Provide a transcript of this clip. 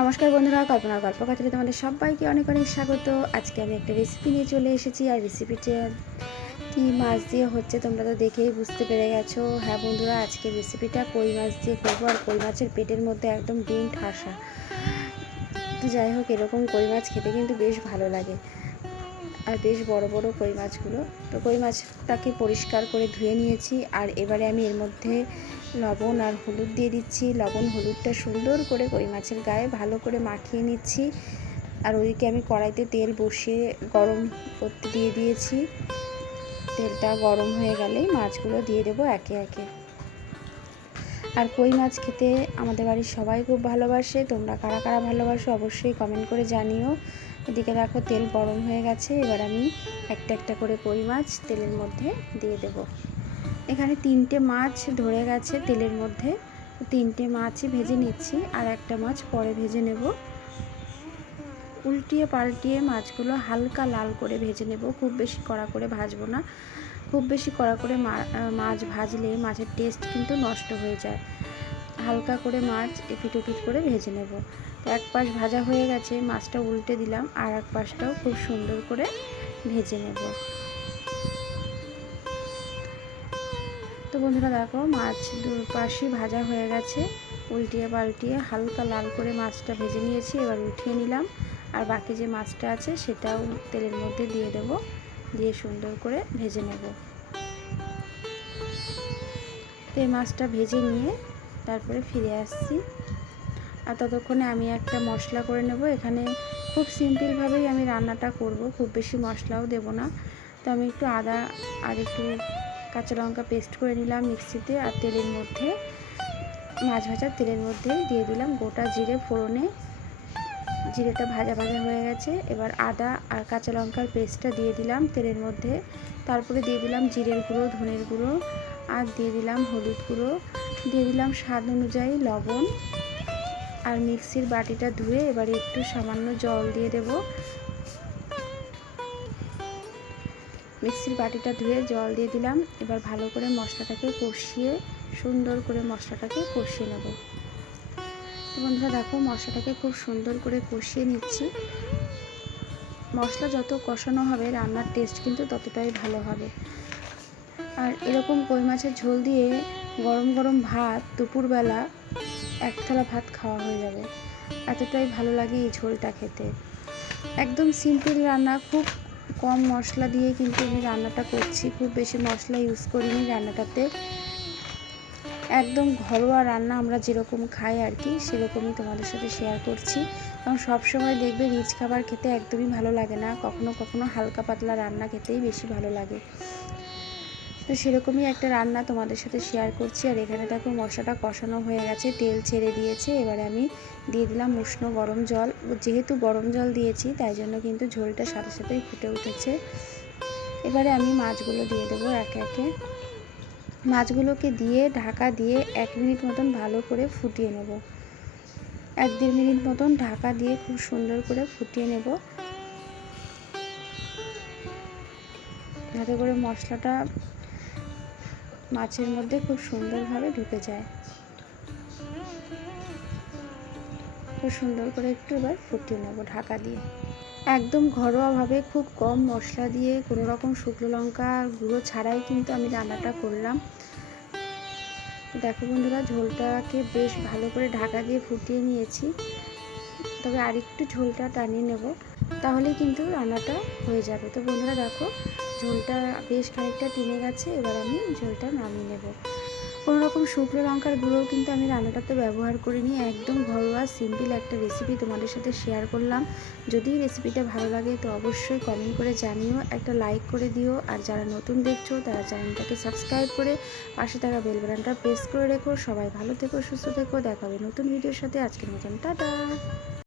নমস্কার বন্ধুরা কল্পনার গল্প কথাতে তোমাদের সবাইকে অনেক অনেক স্বাগত। আজকে আমি একটা রেসিপি নিয়ে চলে এসেছি, আর রেসিপিটা কি মাছ দিয়ে হচ্ছে তোমরা তো দেখেই বুঝতে পেরে গেছো। হ্যাঁ বন্ধুরা, আজকে রেসিপিটা কই মাছ দিয়ে করব আর কই মাছের পেটের মধ্যে একদম ডিম ঠাসা। তো যাই হোক, এরকম কই মাছ খেতে কিন্তু বেশ ভালো লাগে। আর বেশ বড় বড় কই মাছগুলো। তো কই মাছটাকে পরিষ্কার করে ধুয়ে নিয়েছি, আর এবারে আমি এর মধ্যে লবণ আর হলুদ দিয়ে দিচ্ছি। লবণ, হলুদটা সুন্দর করে কই মাছের গায়ে ভালো করে মাখিয়ে নিচ্ছি। আর ওইদিকে আমি কড়াইতে তেল বসিয়ে গরম করতে দিয়ে দিয়েছি। তেলটা গরম হয়ে গেলেই মাছগুলো দিয়ে দেবো একে একে। আর কই মাছ খেতে আমাদের বাড়ির সবাই খুব ভালোবাসে। তোমরা কারা কারা ভালোবাসো অবশ্যই কমেন্ট করে জানিও। এদিকে দেখো তেল গরম হয়ে গেছে। এবার আমি একটা একটা করে কই মাছ তেলের মধ্যে দিয়ে দেব। এখানে তিনটে মাছ ধরে গেছে তেলের মধ্যে। তিনটে মাছই ভেজে নিচ্ছি আর একটা মাছ পরে ভেজে নেব। উল্টিয়ে পাল্টিয়ে মাছগুলো হালকা লাল করে ভেজে নেব। খুব বেশি কড়া করে ভাজবো না। খুব বেশি কড়া করে মাছ ভাজলে মাছের টেস্ট কিন্তু নষ্ট হয়ে যায়। হালকা করে মাছ এপিট ওপিট করে ভেজে নেব। তো এক পাশ ভাজা হয়ে গেছে, মাছটা উল্টে দিলাম আর এক পাশটাও খুব সুন্দর করে ভেজে নেব। তো বন্ধুরা দেখো মাছ দু পাশই ভাজা হয়ে গেছে। উল্টিয়ে পাল্টিয়ে হালকা লাল করে মাছটা ভেজে নিয়েছি, এবার উঠিয়ে নিলাম। আর বাকি যে মাছটা আছে সেটাও তেলের মধ্যে দিয়ে দেব, দিয়ে সুন্দর করে ভেজে নেব। তো এই মাছটা ভেজে নিয়ে তারপরে ফিরে আসছি। আর ততক্ষণে আমি একটা মশলা করে নেব। এখানে খুব সিম্পলভাবেই আমি রান্নাটা করব, খুব বেশি মশলাও দেব না। তো আমি একটু আদা আর একটু কাঁচা লঙ্কা পেস্ট করে নিলাম মিক্সিতে আর তেলের মধ্যে, মাছ ভাজার তেলের মধ্যে দিয়ে দিলাম গোটা জিরে ফোড়নে। জিরেটা ভাজা ভাজা হয়ে গেছে। এবার আদা আর কাঁচা লঙ্কার পেস্টটা দিয়ে দিলাম তেলের মধ্যে। তারপরে দিয়ে দিলাম জিরের গুঁড়ো, ধনের গুঁড়ো আর দিয়ে দিলাম হলুদ গুঁড়ো। দিয়ে দিলাম স্বাদ অনুযায়ী লবণ। আর মিক্সির বাটিটা ধুয়ে এবারে একটু সামান্য জল দিয়ে দেব। মিক্সির বাটিটা ধুয়ে জল দিয়ে দিলাম। এবার ভালো করে মশলাটাকে কষিয়ে, সুন্দর করে মশলাটাকে কষিয়ে নেব। তো বন্ধুরা, দেখো মশলাটাকে খুব সুন্দর করে কষিয়ে নিচ্ছি। মশলা যত কষানো হবে, রান্নার টেস্ট কিন্তু ততটাই ভালো হবে। আর এরকম কই মাছের ঝোল দিয়ে গরম গরম ভাত দুপুরবেলা এক থালা ভাত খাওয়া হয়ে যাবে। এতটাই ভালো লাগে এই ঝোলটা খেতে। একদম সিম্পল রান্না, খুব কম মশলা দিয়ে কিন্তু আমি রান্নাটা করছি। খুব বেশি মশলা ইউজ করিনি রান্নাটাতে। একদম ঘরোয়া রান্না আমরা যেরকম খাই আর কি, সেরকমই তোমাদের সাথে শেয়ার করছি। কারণ সবসময় দেখবে রিচ খাবার খেতে একদমই ভালো লাগে না। কখনো কখনো হালকা পাতলা রান্না খেতেই বেশি ভালো লাগে। তো সেরকমই একটা রান্না তোমাদের সাথে শেয়ার করছি। আর এখানে দেখো মশলাটা কষানো হয়ে গেছে, তেল ছেড়ে দিয়েছে। এবারে আমি দিয়ে দিলাম উষ্ণ গরম জল। যেহেতু গরম জল দিয়েছি, তাই জন্য কিন্তু ঝোলটা সাথে সাথেই ফুটে উঠেছে। এবারে আমি মাছগুলো দিয়ে দেবো একে একে। মাছগুলোকে দিয়ে ঢাকা দিয়ে এক মিনিট মতন ভালো করে ফুটিয়ে নেব। এক দেড় মিনিট মতন ঢাকা দিয়ে খুব সুন্দর করে ফুটিয়ে নেব। যাতে করে মশলাটা মাছের মধ্যে খুব সুন্দরভাবে ঢুকে যায়। খুব সুন্দর করে একটু এবার ফুটিয়ে নেব ঢাকা দিয়ে। একদম ঘরোয়াভাবে খুব কম মশলা দিয়ে কোনো রকম শুকনো লঙ্কা গুঁড়ো ছাড়াই কিন্তু আমি রান্নাটা করলাম। দেখো বন্ধুরা, ঝোলটাকে বেশ ভালো করে ঢাকা দিয়ে ফুটিয়ে নিয়েছি। তবে আরেকটু ঝোলটা টানিয়ে নেব তাহলে কিন্তু রান্নাটা হয়ে যাবে। তো বন্ধুরা, দেখো ঝোলটা বেশ খানিকটা টেনে গেছে, এবার আমি ঝোলটা নামিয়ে নেব। কোনো রকম শুকনো লঙ্কার গুঁড়োও কিন্তু আমি রান্নাটাতে ব্যবহার করিনি, একদম ঘরোয়া, সিম্পল একটা রেসিপি তোমাদের সাথে শেয়ার করলাম। যদি রেসিপিটা ভালো লাগে তো অবশ্যই কমেন্ট করে জানিও, একটা লাইক করে দিও, আর যারা নতুন দেখছ তারা চ্যানেলটাকে সাবস্ক্রাইব করে পাশে থাকা বেল বাটনটা প্রেস করে রেখো। সবাই ভালো থেকো, সুস্থ থেকো দেখাবে নতুন ভিডিওর সাথে। আজকের মতন, টাটা!